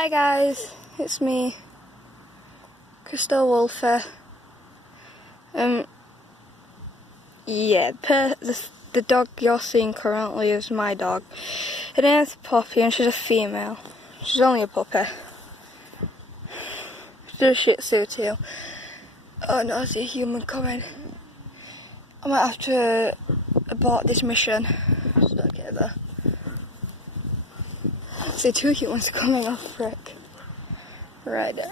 Hi guys, it's me, Crystal Wolfer. Yeah, the dog you're seeing currently is my dog. Her name's Poppy and she's a female. She's only a puppy. She's a Shih Tzu too. Oh no, I see a human coming. I might have to abort this mission. Just not get there. I see two humans coming off frick. Right there.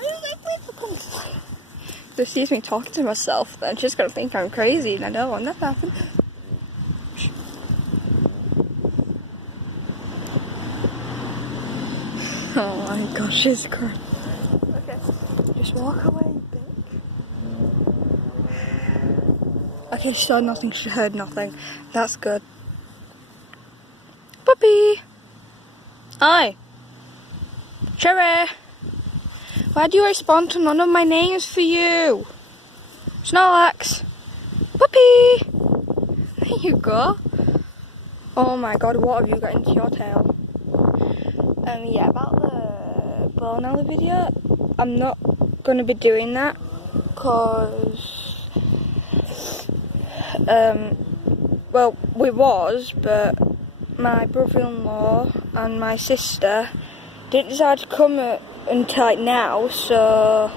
If she sees me talking to myself, then she's gonna think I'm crazy, and I don't want that to happen. Oh my gosh, she's crying. Okay, just walk away, bitch. Okay, she saw nothing, she heard nothing. That's good. Puppy! Hi! Cherry! Why do you respond to none of my names for you? Snorlax! Puppy! There you go. Oh my god, what have you got into your tail? Yeah, about the Bornella video, I'm not going to be doing that because, well, we was, but my brother-in-law and my sister didn't decide to come until like now, so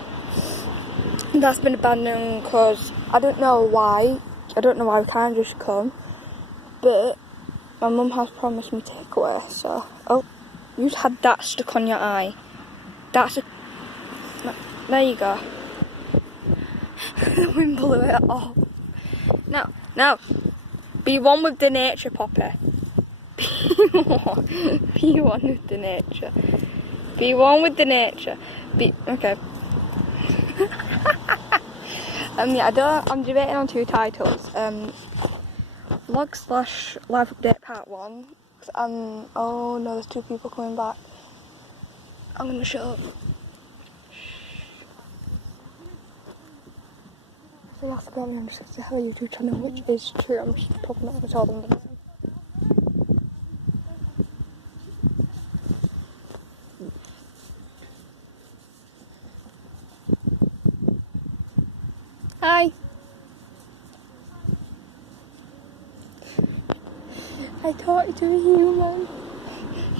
that's been abandoned because I don't know why. I don't know why we can't just come, but my mum has promised me takeaway, so oh. You had that stuck on your eye. That's a... There you go. The wind blew it off. No. Be one with the nature, Poppy. Be one with the nature. Be one with the nature. Okay. Yeah, I'm debating on two titles. Vlog/live update part 1. Oh no, there's two people coming back. I'm gonna shut up. So you have to me, I'm just gonna have a YouTube channel, which is true. I'm just probably not gonna tell them that. Hi. I talked to a human.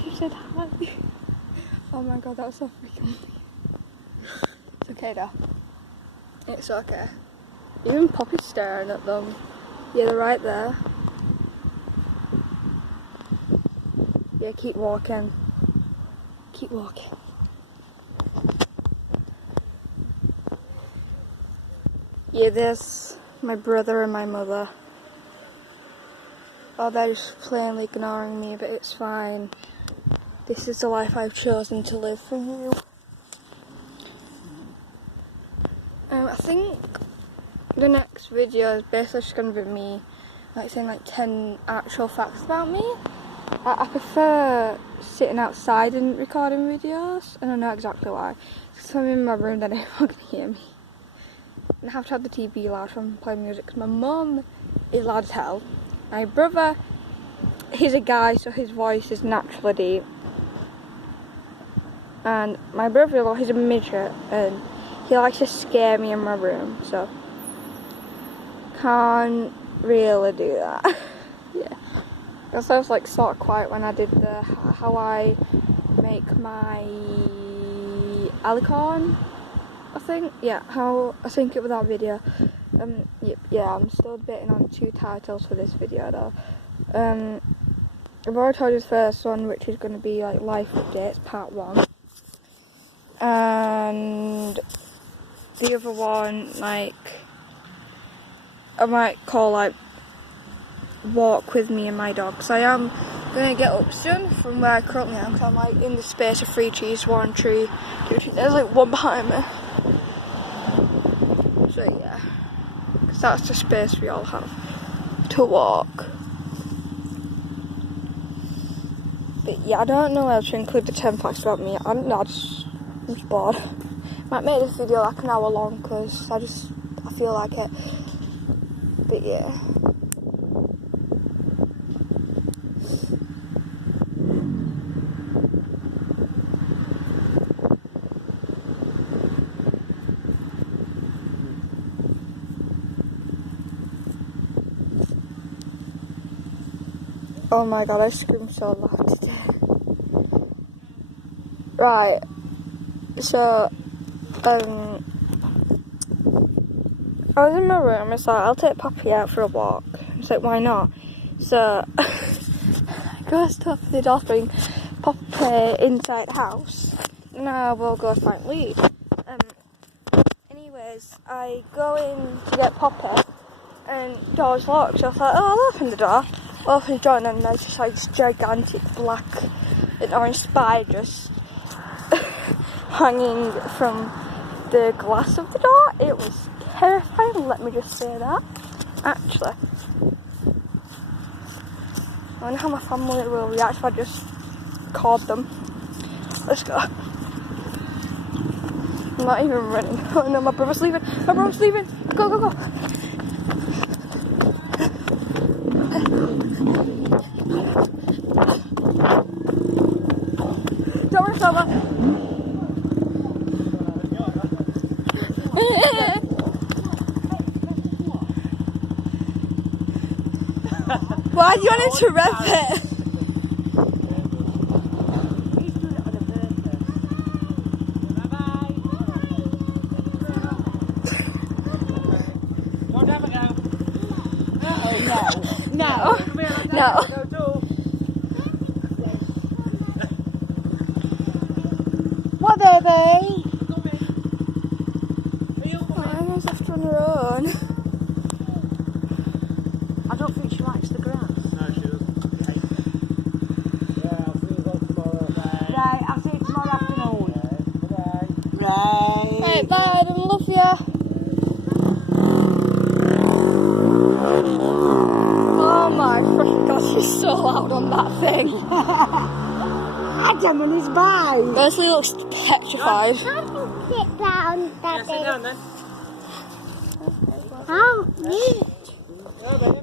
She said hi. Oh my god, that was so freaking weird. It's okay though. It's okay. Even Poppy's staring at them. Yeah, they're right there. Yeah, keep walking. Keep walking. Yeah, there's my brother and my mother. Oh, they're just plainly ignoring me, but it's fine. This is the life I've chosen to live for you. I think the next video is basically just going to be me saying like 10 actual facts about me. I prefer sitting outside and recording videos, and I know exactly why. Because if I'm in my room, then everyone can hear me. And I have to have the TV loud so I'm playing music, because my mum is loud as hell. My brother, he's a guy, so his voice is naturally deep. And my brother-in-law, he's a midget, and he likes to scare me in my room, so can't really do that. Yeah. Because I was like sort of quiet when I did the how I make my alicorn, I think. Yeah, how I think it was that video. Yeah, I'm still debating on two titles for this video though. I've already told you the first one, which is going to be like life updates part 1. And the other one, like, I might call like walk with me and my dog, because I am going to get up soon from where I currently am, because I'm like in the space of 3 trees, 1 tree, 2 trees, there's like one behind me. So yeah, because that's the space we all have to walk. But yeah, I don't know whether to include the 10 facts about me. I don't know, I'm just bored. Might make this video like an hour long because I feel like it. But yeah. Oh my god, I screamed so loud today. Right, so, I was in my room, it's like, I'll take Poppy out for a walk. It's like, why not? So, I go stuff the door, bring Poppy inside the house. Now we'll go find Lee. Anyways, I go in to get Poppy, and door's locked, so I was like, oh, I'll open the door. Open the door, and then there's just like this gigantic black and orange spider just hanging from the glass of the door. It was terrifying, let me just say that. Actually, I wonder how my family will react if I just called them. Let's go. I'm not even running. Oh no, my brother's leaving. My brother's leaving. Go, go, go. Don't worry, Saba. Why do you want him to rev it? No. What, baby? I almost left on her own. I don't think she likes the grass. No, she doesn't. Yeah, I'll see you all tomorrow. Right, I'll see you tomorrow afternoon. Bye. Right. Right, bye, I love ya. Oh my freaking god, she's so loud on that thing. Adam and his bike. Leslie looks petrified. Sit down, Daddy. Sit down then. How neat. Yeah, babe.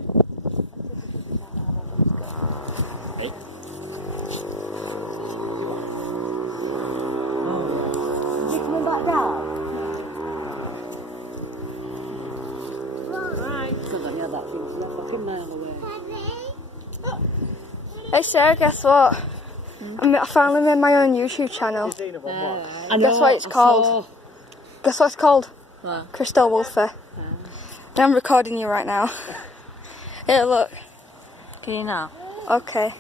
Is he coming back down? Because I know that thing's a fucking mile away. Hey Sarah, guess what? I finally made my own YouTube channel. Guess what it's called? Guess what it's called? What? Crystal Wolfie. And I'm recording you right now. Yeah, look. Can you now? Okay.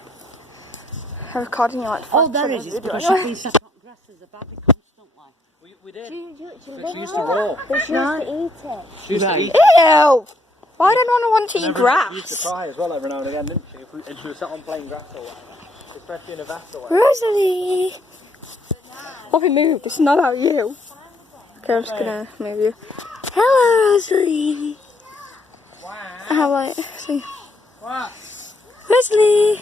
I'm recording you like Oh, there is. It's because she's been sat on grass as a baby constantly. We did. She She used to roll. used to eat it. She used to eat. Ew! Why don't I want to eat She used to grass? cry as well every now and again, didn't she? And she was sat on plain grass or whatever. Especially in a vest or whatever. Rosalie! Poppy, move. It's not about you. Okay, I'm just gonna move you. Hello, Rosalie. How about see? What? Rosalie.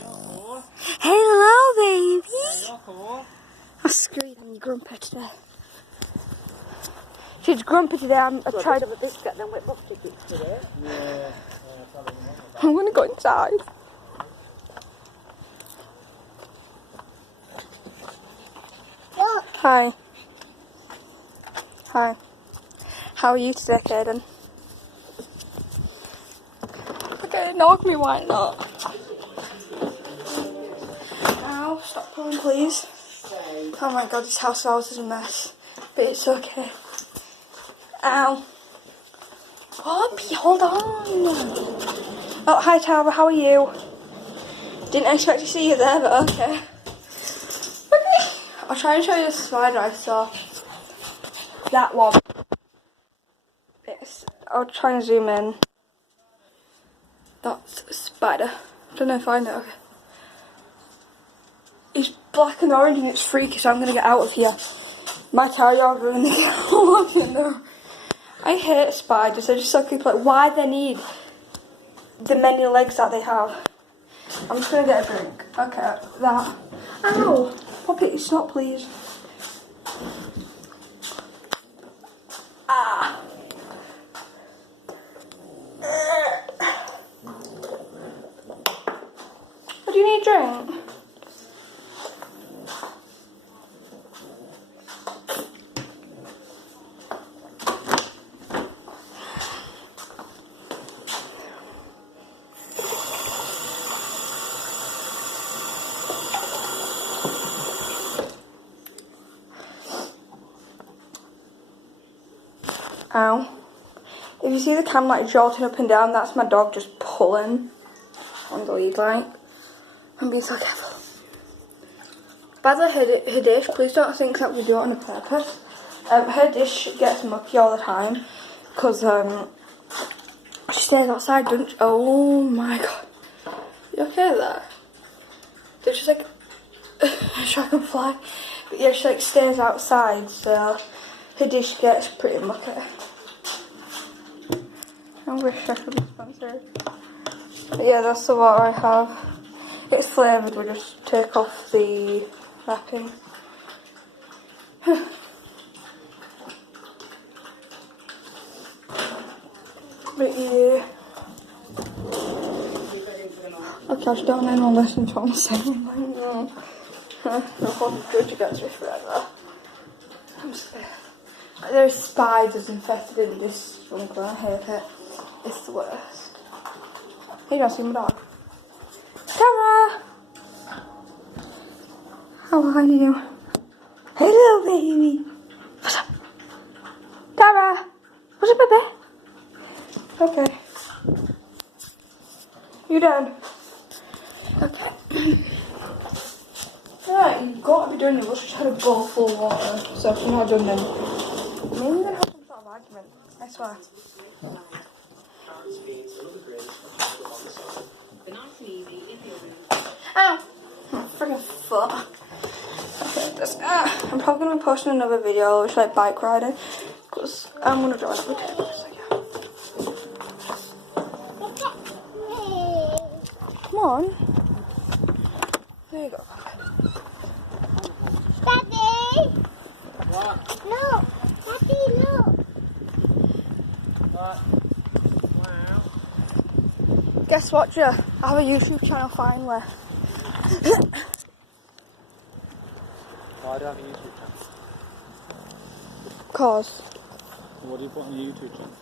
Hello, baby. You're cool. I screamed and you grumpy today. She's grumpy today. I tried. a biscuit, then with bus tickets today. Yeah. I'm gonna go inside. Hi. Hi. How are you today, Kaden? Okay, knock me, why not? Ow, stop pulling, please. Oh my god, this house is a mess. But it's okay. Ow. Poppy, hold on. Oh, hi Tara, how are you? Didn't expect to see you there, but okay. I'll try and show you the spider I saw. That one. Yes, I'll try and zoom in. That's a spider. I don't know if I know. It's black and orange and it's freaky, so I'm gonna get out of here. My tire ruining it. I hate spiders. They're just so creepy. Like, why they need the many legs that they have. I'm just gonna get a drink. Okay, that. Ow! Poppy, stop, please. Ah. Do you need a drink? Ow. If you see the cam like jolting up and down, that's my dog just pulling on the lead like. I'm being so careful. By the way, her dish, please don't think that we do it on purpose. Her dish gets mucky all the time because she stays outside, doesn't she? Oh my god. You okay there? There's just like a dragonfly. But yeah, she like stays outside, so her dish gets pretty mucky. I wish I could be sponsored. But yeah, that's the water I have. It's flavoured, we'll just take off the wrapping. But yeah. Oh gosh, don't anyone listen to what I'm saying. No. The whole judge against me forever. I'm scared. There's spiders infested in this sprinkler. I hate it. It's the worst. Hey, you don't see my dog? Tara! How are you? Hey, little baby. What's up? Tara! What's up, baby? Okay. You done? Okay. Alright, you've got to be done. You've just had a bowl full of water. So if you're not done, then maybe we're going to have some sort of argument. I swear. Ow! My freaking foot. Okay, this. I'm probably going to be posting another video, which is like bike riding. Because I'm going to drive every day. So yeah. Come on. There you go. Daddy! What? Look! Daddy, look! What? Wow. Guess what, Joe? I have a YouTube channel finally. Why do I have a YouTube channel? Cause What do you put on your YouTube channel?